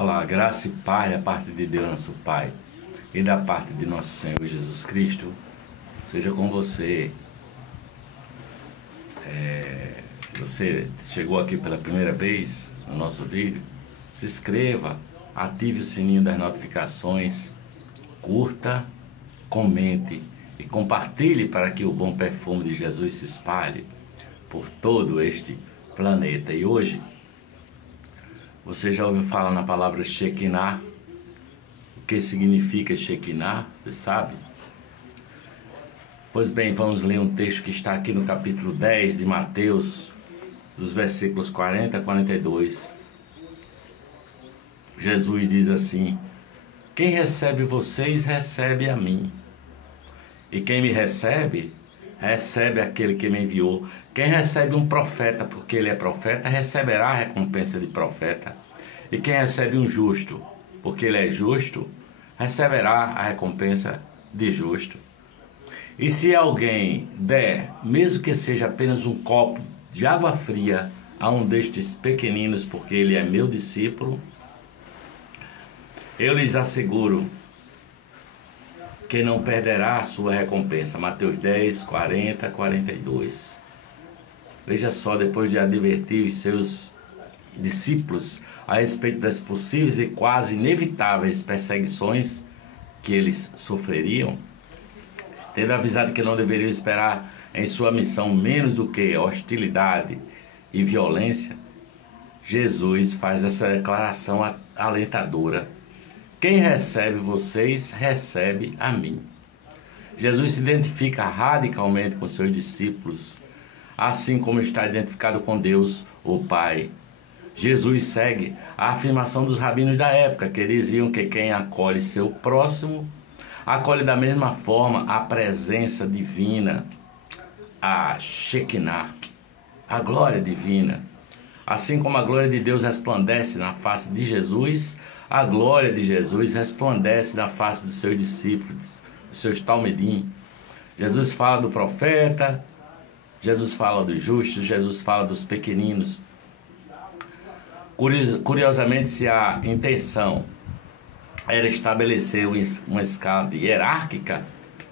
Olá, graça e paz da parte de Deus, nosso Pai, e da parte de nosso Senhor Jesus Cristo, seja com você. Se você chegou aqui pela primeira vez no nosso vídeo, se inscreva, ative o sininho das notificações, curta, comente e compartilhe para que o bom perfume de Jesus se espalhe por todo este planeta. E hoje, você já ouviu falar na palavra Shekinah? O que significa Shekinah? Você sabe? Pois bem, vamos ler um texto que está aqui no capítulo 10 de Mateus, dos versículos 40 a 42. Jesus diz assim: quem recebe vocês, recebe a mim. E quem me recebe, recebe aquele que me enviou. Quem recebe um profeta, porque ele é profeta, receberá a recompensa de profeta. E quem recebe um justo, porque ele é justo, receberá a recompensa de justo. E se alguém der, mesmo que seja apenas um copo de água fria, a um destes pequeninos, porque ele é meu discípulo, eu lhes asseguro que não perderá a sua recompensa. Mateus 10, 40, 42. Veja só, depois de advertir os seus discípulos a respeito das possíveis e quase inevitáveis perseguições que eles sofreriam, tendo avisado que não deveriam esperar em sua missão menos do que hostilidade e violência, Jesus faz essa declaração alentadora: quem recebe vocês, recebe a mim. Jesus se identifica radicalmente com seus discípulos, assim como está identificado com Deus, o Pai. Jesus segue a afirmação dos rabinos da época, que diziam que quem acolhe seu próximo, acolhe da mesma forma a presença divina, a Shekinah, a glória divina. Assim como a glória de Deus resplandece na face de Jesus, a glória de Jesus resplandece na face dos seus discípulos, dos seus talmidim. Jesus fala do profeta, Jesus fala dos justos, Jesus fala dos pequeninos. Curiosamente, se a intenção era estabelecer uma escala hierárquica,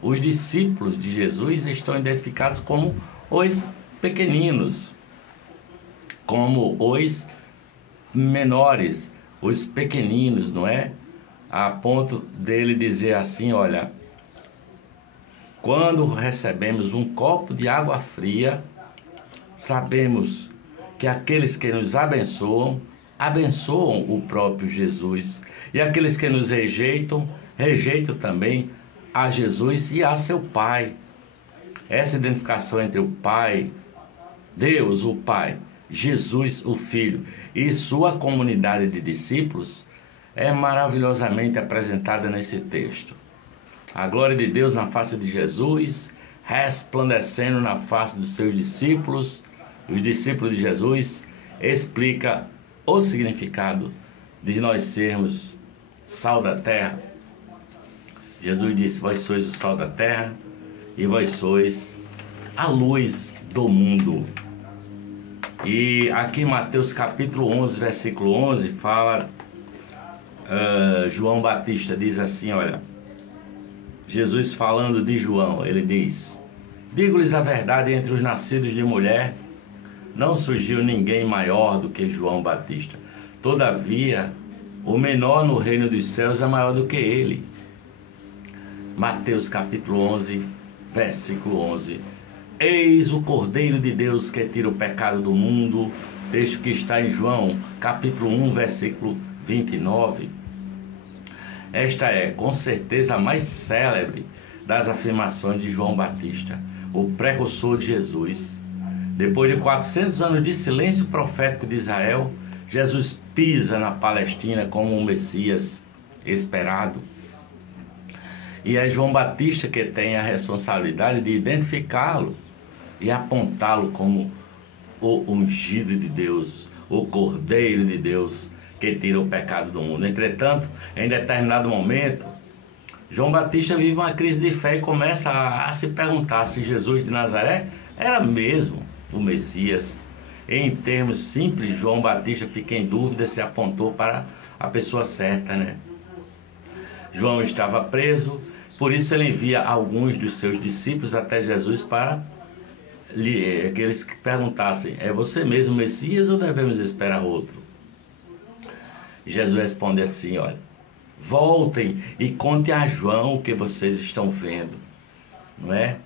os discípulos de Jesus estão identificados como os pequeninos, como os menores, os pequeninos, não é? A ponto dele dizer assim: olha, quando recebemos um copo de água fria, sabemos que aqueles que nos abençoam, abençoam o próprio Jesus. E aqueles que nos rejeitam, rejeitam também a Jesus e a seu Pai. Essa identificação entre o Pai, Deus, o Pai, Jesus, o Filho, e sua comunidade de discípulos é maravilhosamente apresentada nesse texto. A glória de Deus na face de Jesus, resplandecendo na face dos seus discípulos, os discípulos de Jesus, explica o significado de nós sermos sal da terra. Jesus disse: vós sois o sal da terra e vós sois a luz do mundo. E aqui em Mateus capítulo 11, versículo 11, fala, João Batista diz assim, olha, Jesus falando de João, ele diz: digo-lhes a verdade, entre os nascidos de mulher, não surgiu ninguém maior do que João Batista. Todavia, o menor no reino dos céus é maior do que ele. Mateus capítulo 11, versículo 11. Eis o Cordeiro de Deus que tira o pecado do mundo. Texto que está em João capítulo 1, versículo 29. Esta é, com certeza, a mais célebre das afirmações de João Batista, o precursor de Jesus. Depois de 400 anos de silêncio profético de Israel, Jesus pisa na Palestina como um Messias esperado. E é João Batista que tem a responsabilidade de identificá-lo e apontá-lo como o ungido de Deus, o Cordeiro de Deus que tira o pecado do mundo. Entretanto, em determinado momento, João Batista vive uma crise de fé e começa a se perguntar se Jesus de Nazaré era mesmo o Messias. Em termos simples, João Batista fica em dúvida se apontou para a pessoa certa, né? João estava preso, por isso ele envia alguns dos seus discípulos até Jesus para que eles perguntassem: é você mesmo o Messias ou devemos esperar outro? Jesus responde assim: olha, voltem e conte a João o que vocês estão vendo, não é?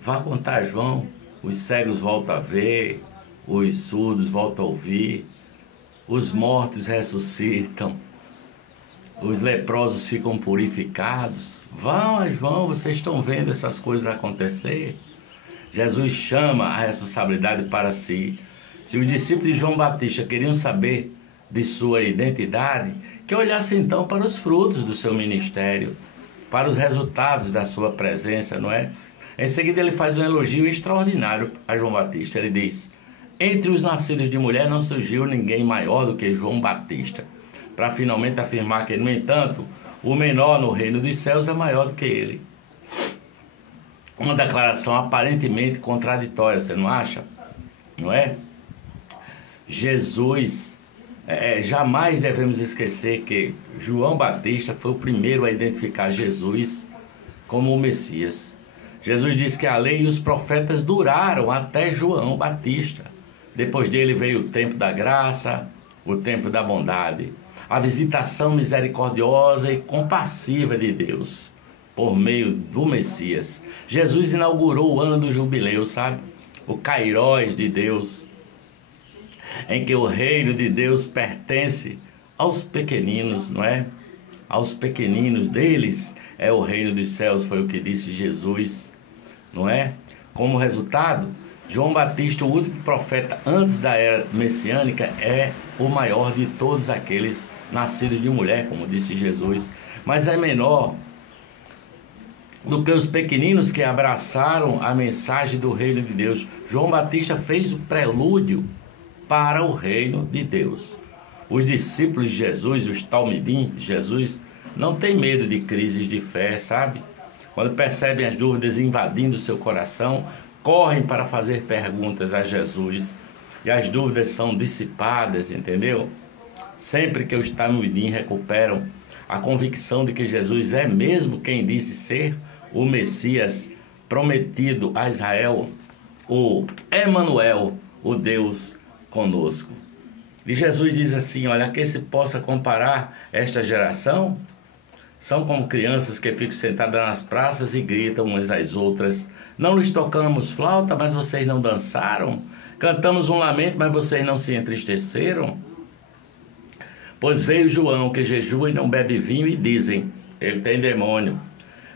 Vá contar a João, os cegos voltam a ver, os surdos voltam a ouvir, os mortos ressuscitam, os leprosos ficam purificados. Vão a João, vocês estão vendo essas coisas acontecer? Jesus chama a responsabilidade para si. Se os discípulos de João Batista queriam saber de sua identidade, que olhassem então para os frutos do seu ministério, para os resultados da sua presença, não é? Em seguida ele faz um elogio extraordinário a João Batista. Ele diz: entre os nascidos de mulher não surgiu ninguém maior do que João Batista, para finalmente afirmar que, no entanto, o menor no reino dos céus é maior do que ele. Uma declaração aparentemente contraditória, você não acha? Não é? Jesus, jamais devemos esquecer que João Batista foi o primeiro a identificar Jesus como o Messias. Jesus disse que a lei e os profetas duraram até João Batista. Depois dele veio o tempo da graça, o tempo da bondade, a visitação misericordiosa e compassiva de Deus por meio do Messias. Jesus inaugurou o ano do jubileu, sabe? O Kairós de Deus, em que o reino de Deus pertence aos pequeninos, não é? Aos pequeninos deles é o reino dos céus, foi o que disse Jesus, não é? Como resultado, João Batista, o último profeta antes da era messiânica, é o maior de todos aqueles nascidos de mulher, como disse Jesus, mas é menor do que os pequeninos que abraçaram a mensagem do reino de Deus. João Batista fez o prelúdio para o reino de Deus. Os discípulos de Jesus, os talmidim de Jesus, não têm medo de crises de fé, sabe? Quando percebem as dúvidas invadindo seu coração, correm para fazer perguntas a Jesus e as dúvidas são dissipadas, entendeu? Sempre que os talmidim recuperam a convicção de que Jesus é mesmo quem disse ser, o Messias prometido a Israel, o Emanuel, o Deus conosco. E Jesus diz assim: olha, a quem se possa comparar esta geração? São como crianças que ficam sentadas nas praças e gritam umas às outras: não lhes tocamos flauta, mas vocês não dançaram? Cantamos um lamento, mas vocês não se entristeceram? Pois veio João, que jejua e não bebe vinho, e dizem: ele tem demônio.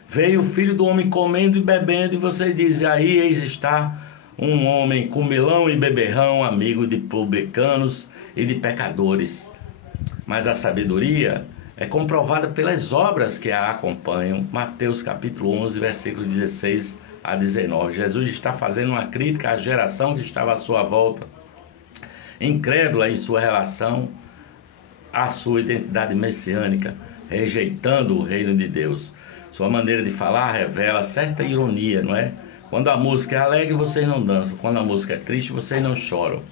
Veio o Filho do Homem comendo e bebendo, e vocês dizem: aí eis está um homem comilão e beberrão, amigo de publicanos e de pecadores. Mas a sabedoria é comprovada pelas obras que a acompanham. Mateus capítulo 11, versículos 16 a 19. Jesus está fazendo uma crítica à geração que estava à sua volta, incrédula em sua relação à sua identidade messiânica, rejeitando o reino de Deus. Sua maneira de falar revela certa ironia, não é? Quando a música é alegre, vocês não dançam. Quando a música é triste, vocês não choram.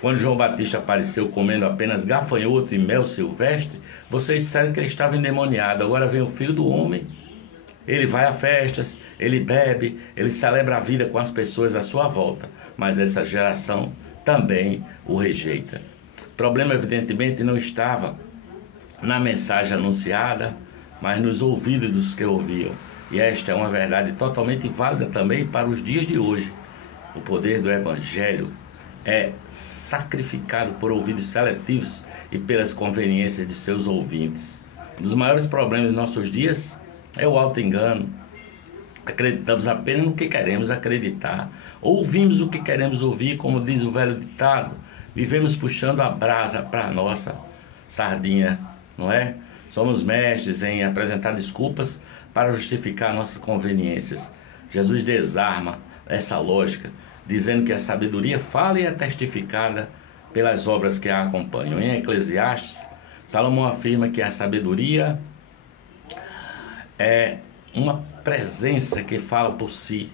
Quando João Batista apareceu comendo apenas gafanhoto e mel silvestre, vocês disseram que ele estava endemoniado. Agora vem o Filho do Homem, ele vai a festas, ele bebe, ele celebra a vida com as pessoas à sua volta. Mas essa geração também o rejeita. O problema, evidentemente, não estava na mensagem anunciada, mas nos ouvidos dos que ouviam. E esta é uma verdade totalmente válida também para os dias de hoje. O poder do Evangelho é sacrificado por ouvidos seletivos e pelas conveniências de seus ouvintes. Um dos maiores problemas dos nossos dias é o auto-engano. Acreditamos apenas no que queremos acreditar. Ouvimos o que queremos ouvir, como diz o velho ditado. Vivemos puxando a brasa para a nossa sardinha, não é? Somos mestres em apresentar desculpas para justificar nossas conveniências. Jesus desarma essa lógica, dizendo que a sabedoria fala e é testificada pelas obras que a acompanham. Em Eclesiastes, Salomão afirma que a sabedoria é uma presença que fala por si,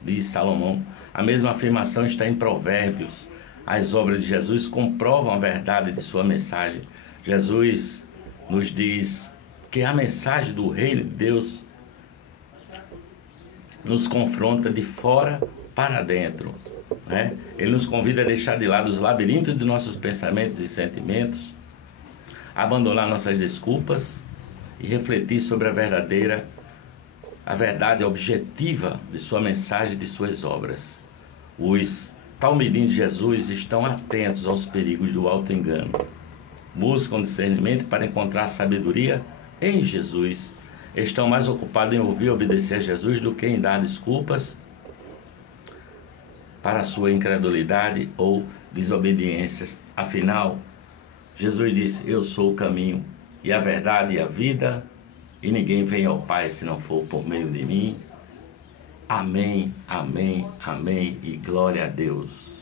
diz Salomão. A mesma afirmação está em Provérbios. As obras de Jesus comprovam a verdade de sua mensagem. Jesus nos diz que a mensagem do reino de Deus nos confronta de fora para dentro, né? Ele nos convida a deixar de lado os labirintos de nossos pensamentos e sentimentos, abandonar nossas desculpas e refletir sobre a verdade objetiva de sua mensagem e de suas obras. Os talmidim de Jesus estão atentos aos perigos do auto-engano, buscam discernimento para encontrar sabedoria em Jesus, estão mais ocupados em ouvir e obedecer a Jesus do que em dar desculpas para a sua incredulidade ou desobediências. Afinal, Jesus disse: eu sou o caminho e a verdade e a vida, e ninguém vem ao Pai se não for por meio de mim. Amém, amém, amém e glória a Deus.